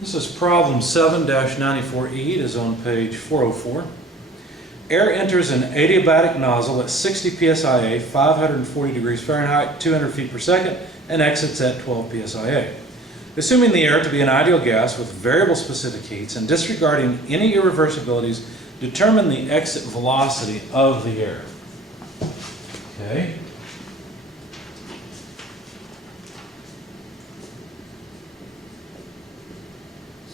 This is problem 7-94E. It is on page 404. Air enters an adiabatic nozzle at 60 psia, 540 degrees Fahrenheit, 200 feet per second, and exits at 12 psia. Assuming the air to be an ideal gas with variable specific heats and disregarding any irreversibilities, determine the exit velocity of the air. Okay.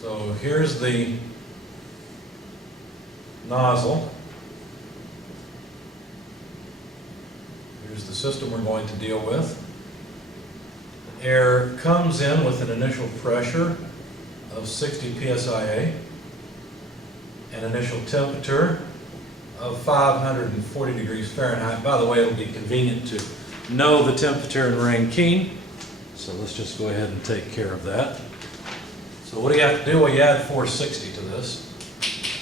So here's the nozzle. Here's the system we're going to deal with. The air comes in with an initial pressure of 60 psia, an initial temperature of 540 degrees Fahrenheit. By the way, it'll be convenient to know the temperature in Rankine, so let's just go ahead and take care of that. So what do you have to do? Well, you add 460 to this.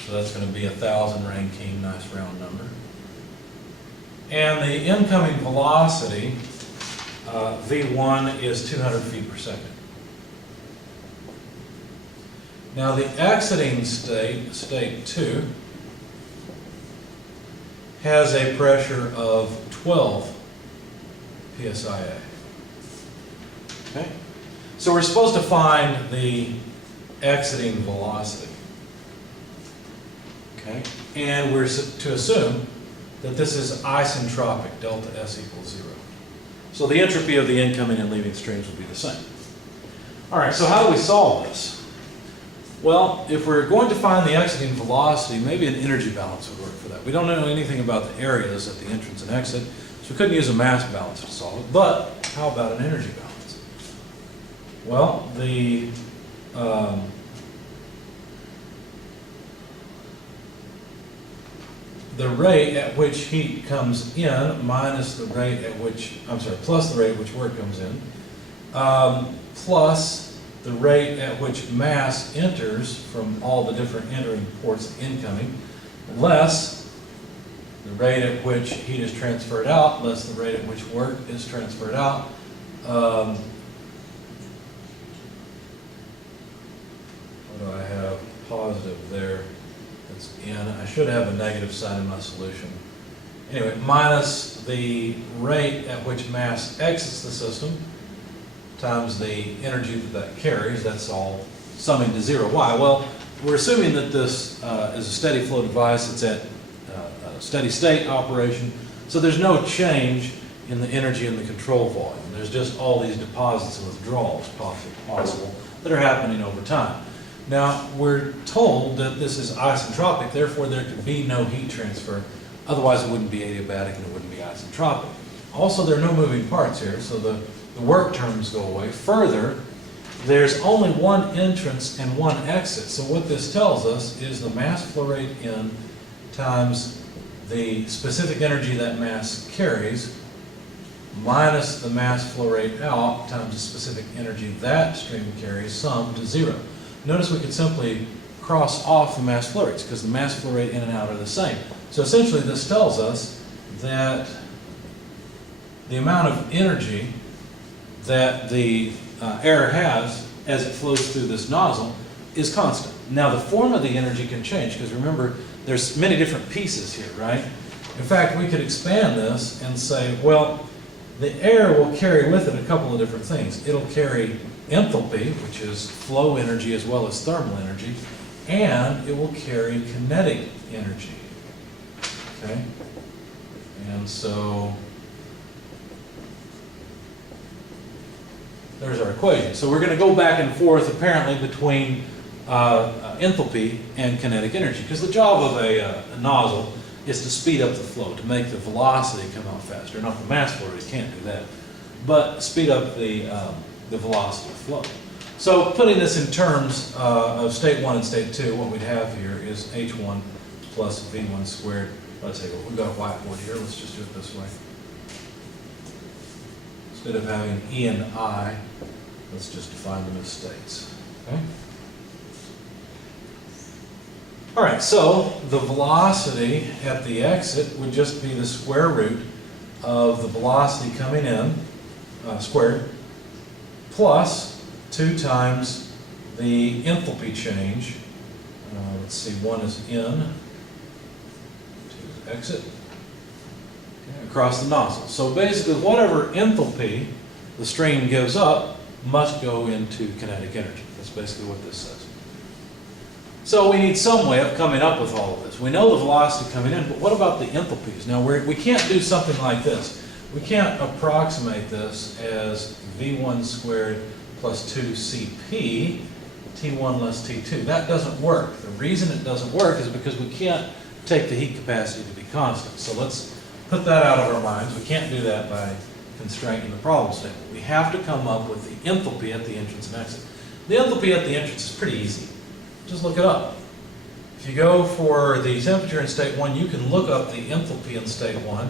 So that's going to be 1,000 Rankine, nice round number. And the incoming velocity, V1, is 200 feet per second. Now the exiting state, state 2, has a pressure of 12 psia. Okay? So we're supposed to find the exiting velocity. Okay? And we're to assume that this is isentropic, delta S equals 0. So the entropy of the incoming and leaving streams will be the same. All right, so how do we solve this? Well, if we're going to find the exiting velocity, maybe an energy balance would work for that. We don't know anything about the areas at the entrance and exit, so we couldn't use a mass balance to solve it. But how about an energy balance? Well, the rate at which heat comes in minus the rate at which, plus the rate at which work comes in, plus the rate at which mass enters from all the different entering ports incoming, less the rate at which heat is transferred out, less the rate at which work is transferred out. What do I have? Positive there. That's n. I should have a negative sign in my solution. Anyway, minus the rate at which mass exits the system times the energy that carries. That's all summing to 0. Why? Well, we're assuming that this is a steady flow device. It's at a steady state operation. So there's no change in the energy in the control volume. There's just all these deposits and withdrawals possible that are happening over time. Now, we're told that this is isentropic, therefore there could be no heat transfer. Otherwise, it wouldn't be adiabatic and it wouldn't be isentropic. Also, there are no moving parts here, so the work terms go away. Further, there's only one entrance and one exit. So what this tells us is the mass flow rate in times the specific energy that mass carries minus the mass flow rate out times the specific energy that stream carries, summed to 0. Notice we could simply cross off the mass flow rates because the mass flow rate in and out are the same. So essentially this tells us that the amount of energy that the air has as it flows through this nozzle is constant. Now the form of the energy can change because remember there's many different pieces here, right? In fact, we could expand this and say, well, the air will carry with it a couple of different things. It'll carry enthalpy, which is flow energy as well as thermal energy, and it will carry kinetic energy. Okay? And so there's our equation. So we're going to go back and forth apparently between enthalpy and kinetic energy because the job of a nozzle is to speed up the flow, to make the velocity come out faster. Not the mass flow rate, it can't do that, but speed up the velocity of flow. So putting this in terms of state 1 and state 2, what we'd have here is H1 plus V1 squared. Let's take a look. We've got a whiteboard here. Let's just do it this way. Instead of having E and I, let's just define them as states. Okay? All right, so the velocity at the exit would just be the square root of the velocity coming in, squared, plus 2 times the enthalpy change. Let's see, 1 is in, 2 is exit, okay, across the nozzle. So basically, whatever enthalpy the stream gives up must go into kinetic energy. That's basically what this says. So we need some way of coming up with all of this. We know the velocity coming in, but what about the enthalpies? Now, we can't do something like this. We can't approximate this as V1 squared plus 2Cp, T1 less T2. That doesn't work. The reason it doesn't work is because we can't take the heat capacity to be constant. So let's put that out of our minds. We can't do that by constraining the problem statement. We have to come up with the enthalpy at the entrance and exit. The enthalpy at the entrance is pretty easy. Just look it up. If you go for the temperature in state 1, you can look up the enthalpy in state 1.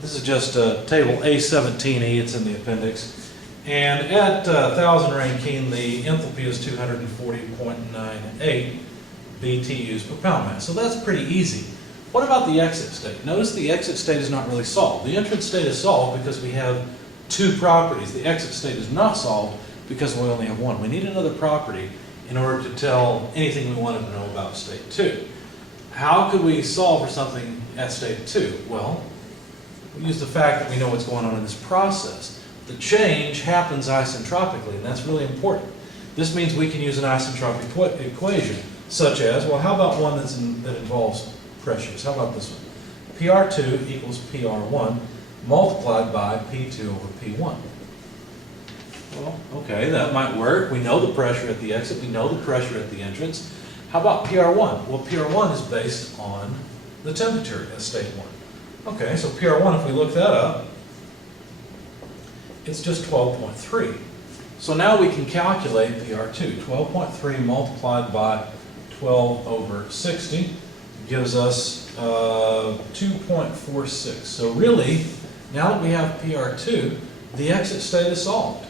This is just table A17E, it's in the appendix. And at 1,000 Rankine, the enthalpy is 240.98 BTUs per pound mass. So that's pretty easy. What about the exit state? Notice the exit state is not really solved. The entrance state is solved because we have 2 properties. The exit state is not solved because we only have 1. We need another property in order to tell anything we wanted to know about state 2. How could we solve for something at state 2? Well, we use the fact that we know what's going on in this process. The change happens isentropically, and that's really important. This means we can use an isentropic equation, such as, well, how about one that involves pressures? How about this one? PR2 equals PR1 multiplied by P2 over P1. Well, okay, that might work. We know the pressure at the exit. We know the pressure at the entrance. How about PR1? Well, PR1 is based on the temperature at state 1. Okay, so PR1, if we look that up, it's just 12.3. So now we can calculate PR2. 12.3 multiplied by 12 over 60 gives us 2.46. So really, now that we have PR2, the exit state is solved.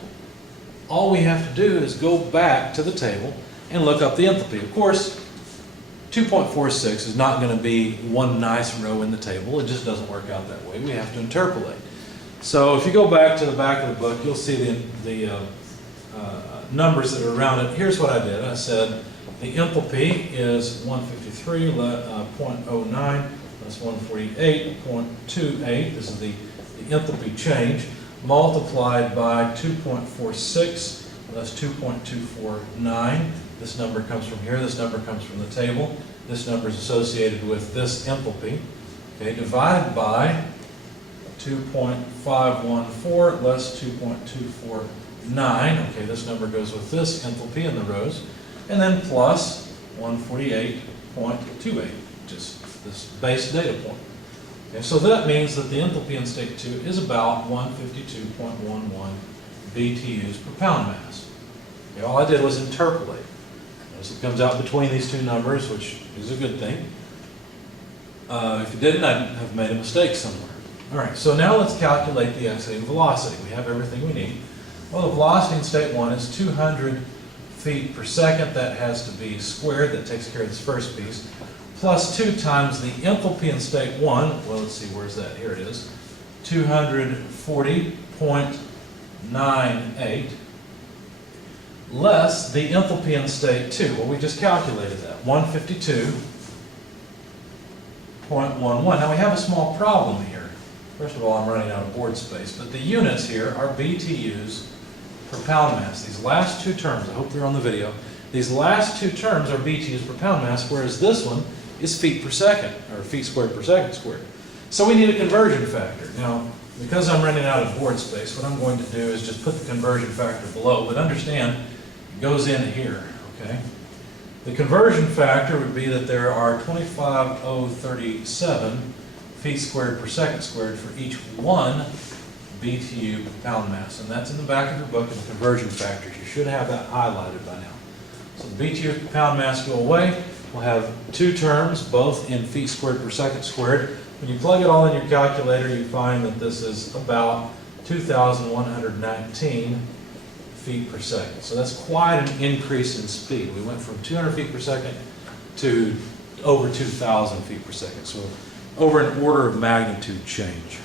All we have to do is go back to the table and look up the enthalpy. Of course, 2.46 is not going to be one nice row in the table. It just doesn't work out that way. We have to interpolate. So if you go back to the back of the book, you'll see the numbers that are around it. Here's what I did. I said the enthalpy is 153.09, that's 148.28. This is the enthalpy change, multiplied by 2.46, that's 2.249. This number comes from here, this number comes from the table, this number is associated with this enthalpy, okay, divided by 2.514 less 2.249, okay, this number goes with this enthalpy in the rows, and then plus 148.28, just this base data point. Okay, so that means that the enthalpy in state 2 is about 152.11 BTUs per pound mass. Okay, all I did was interpolate. Notice it comes out between these two numbers, which is a good thing. If you didn't, I'd have made a mistake somewhere. All right, so now let's calculate the exiting velocity. We have everything we need. Well, the velocity in state 1 is 200 feet per second. That has to be squared. That takes care of this first piece. Plus 2 times the enthalpy in state 1. Well, let's see, where's that? Here it is. 240.98 less the enthalpy in state 2. Well, we just calculated that. 152.11. Now we have a small problem here. First of all, I'm running out of board space, but the units here are BTUs per pound mass. These last 2 terms, I hope they're on the video, these last 2 terms are BTUs per pound mass, whereas this one is feet per second, or feet squared per second squared. So we need a conversion factor. Now, because I'm running out of board space, what I'm going to do is just put the conversion factor below, but understand, it goes in here, okay? The conversion factor would be that there are 25,037 feet squared per second squared for each 1 BTU per pound mass, and that's in the back of your book in the conversion factors. You should have that highlighted by now. So the BTU per pound mass go away. We'll have 2 terms, both in feet squared per second squared. When you plug it all in your calculator, you find that this is about 2,119 feet per second. So that's quite an increase in speed. We went from 200 feet per second to over 2,000 feet per second. So over an order of magnitude change.